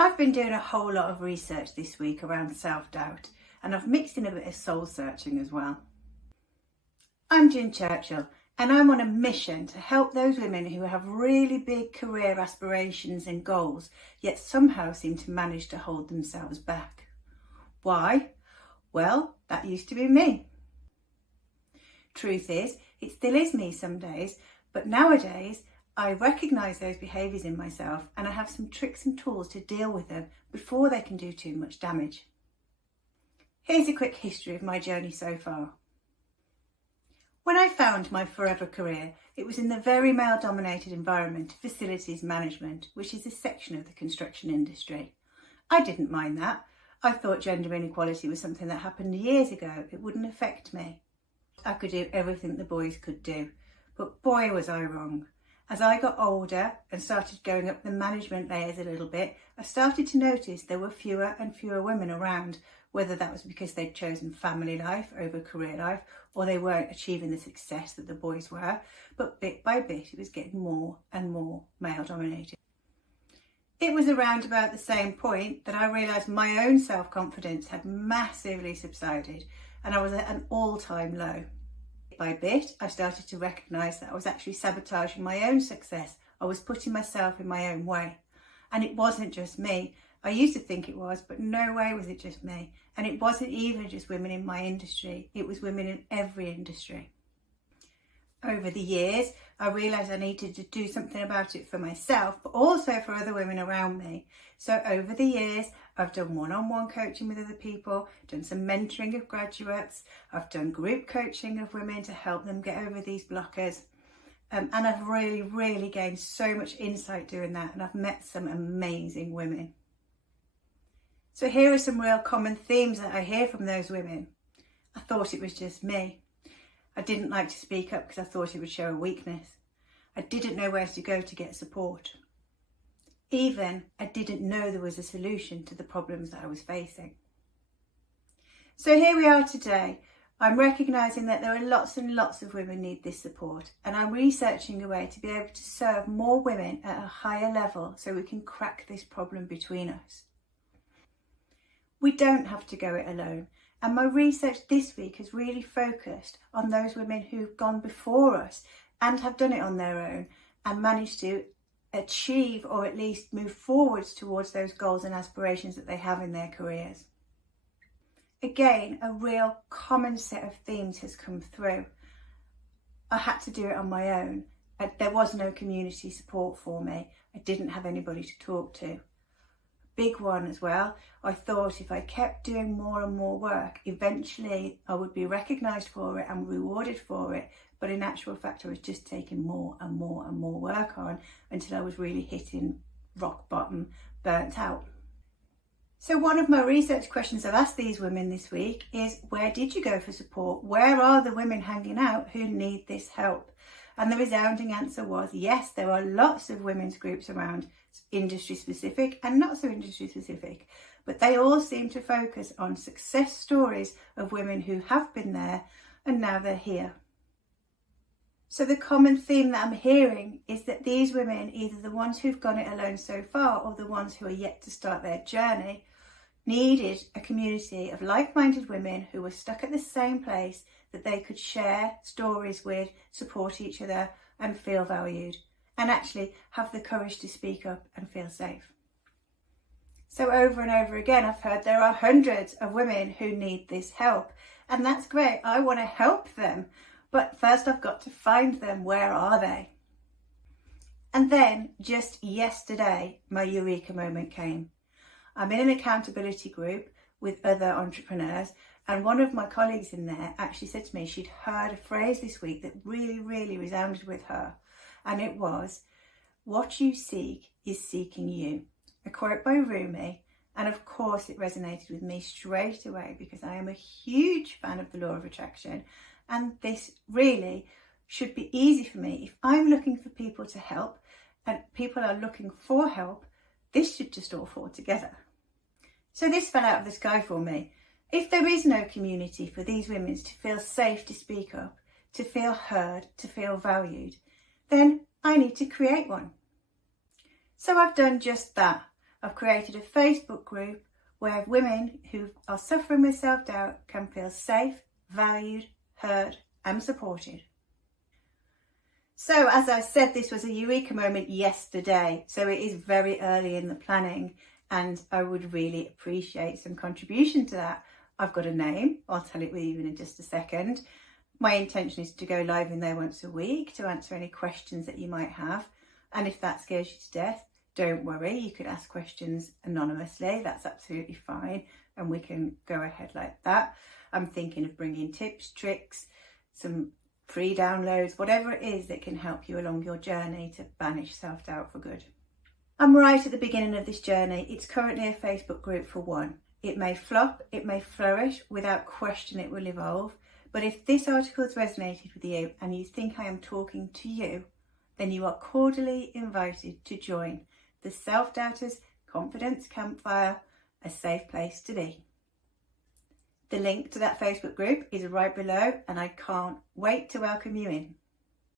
I've been doing a whole lot of research this week around self-doubt, and I've mixed in a bit of soul searching as well. I'm Gin Churchill, and I'm on a mission to help those women who have really big career aspirations and goals, yet somehow seem to manage to hold themselves back. Why? Well, that used to be me. Truth is, it still is me some days, but nowadays I recognise those behaviours in myself, and I have some tricks and tools to deal with them before they can do too much damage. Here's a quick history of my journey so far. When I found my forever career, it was in the very male-dominated environment of facilities management, which is a section of the construction industry. I didn't mind that. I thought gender inequality was something that happened years ago. It wouldn't affect me. I could do everything the boys could do, but boy was I wrong. As I got older and started going up the management layers a little bit, I started to notice there were fewer and fewer women around, whether that was because they'd chosen family life over career life, or they weren't achieving the success that the boys were, but bit by bit it was getting more and more male dominated. It was around about the same point that I realised my own self-confidence had massively subsided, and I was at an all-time low. By bit, I started to recognise that I was actually sabotaging my own success. I was putting myself in my own way. And it wasn't just me. I used to think it was, but no way was it just me. And it wasn't even just women in my industry. It was women in every industry. Over the years, I realised I needed to do something about it for myself, but also for other women around me. So over the years, I've done one-on-one coaching with other people, done some mentoring of graduates, I've done group coaching of women to help them get over these blockers. And I've really gained so much insight doing that, and I've met some amazing women. So here are some real common themes that I hear from those women. I thought it was just me. I didn't like to speak up because I thought it would show a weakness. I didn't know where to go to get support. Even I didn't know there was a solution to the problems that I was facing. So here we are today. I'm recognising that there are lots and lots of women need this support, and I'm researching a way to be able to serve more women at a higher level so we can crack this problem between us. We don't have to go it alone. And my research this week has really focused on those women who've gone before us and have done it on their own and managed to achieve or at least move forwards towards those goals and aspirations that they have in their careers. Again, a real common set of themes has come through. I had to do it on my own. There was no community support for me. I didn't have anybody to talk to. Big one as well. I thought if I kept doing more and more work, eventually I would be recognised for it and rewarded for it. But in actual fact, I was just taking more and more and more work on until I was really hitting rock bottom, burnt out. So one of my research questions I've asked these women this week is, where did you go for support? Where are the women hanging out who need this help? And the resounding answer was, yes, there are lots of women's groups around, industry specific and not so industry specific, but they all seem to focus on success stories of women who have been there and now they're here. So the common theme that I'm hearing is that these women, either the ones who've gone it alone so far or the ones who are yet to start their journey, needed a community of like-minded women who were stuck at the same place that they could share stories with, support each other and feel valued, and actually have the courage to speak up and feel safe. So over and over again, I've heard there are hundreds of women who need this help, and that's great. I want to help them, but first I've got to find them. Where are they? And then just yesterday, my eureka moment came. I'm in an accountability group with other entrepreneurs, and one of my colleagues in there actually said to me she'd heard a phrase this week that really resounded with her. And it was, what you seek is seeking you. A quote by Rumi. And of course it resonated with me straight away because I am a huge fan of the law of attraction. And this really should be easy for me. If I'm looking for people to help and people are looking for help, this should just all fall together. So this fell out of the sky for me. If there is no community for these women to feel safe to speak up, to feel heard, to feel valued, then I need to create one. So I've done just that. I've created a Facebook group where women who are suffering with self-doubt can feel safe, valued, heard and supported. So as I said, this was a eureka moment yesterday, so it is very early in the planning and I would really appreciate some contribution to that. I've got a name, I'll tell it with you in just a second. My intention is to go live in there once a week to answer any questions that you might have, and if that scares you to death, don't worry, you could ask questions anonymously, that's absolutely fine, and we can go ahead like that. I'm thinking of bringing tips, tricks, some free downloads, whatever it is that can help you along your journey to banish self-doubt for good. I'm right at the beginning of this journey. It's currently a Facebook group for one. It may flop, it may flourish, without question it will evolve, but if this article has resonated with you and you think I am talking to you, then you are cordially invited to join the Self-Doubters Confidence Campfire, a safe place to be. The link to that Facebook group is right below and I can't wait to welcome you in.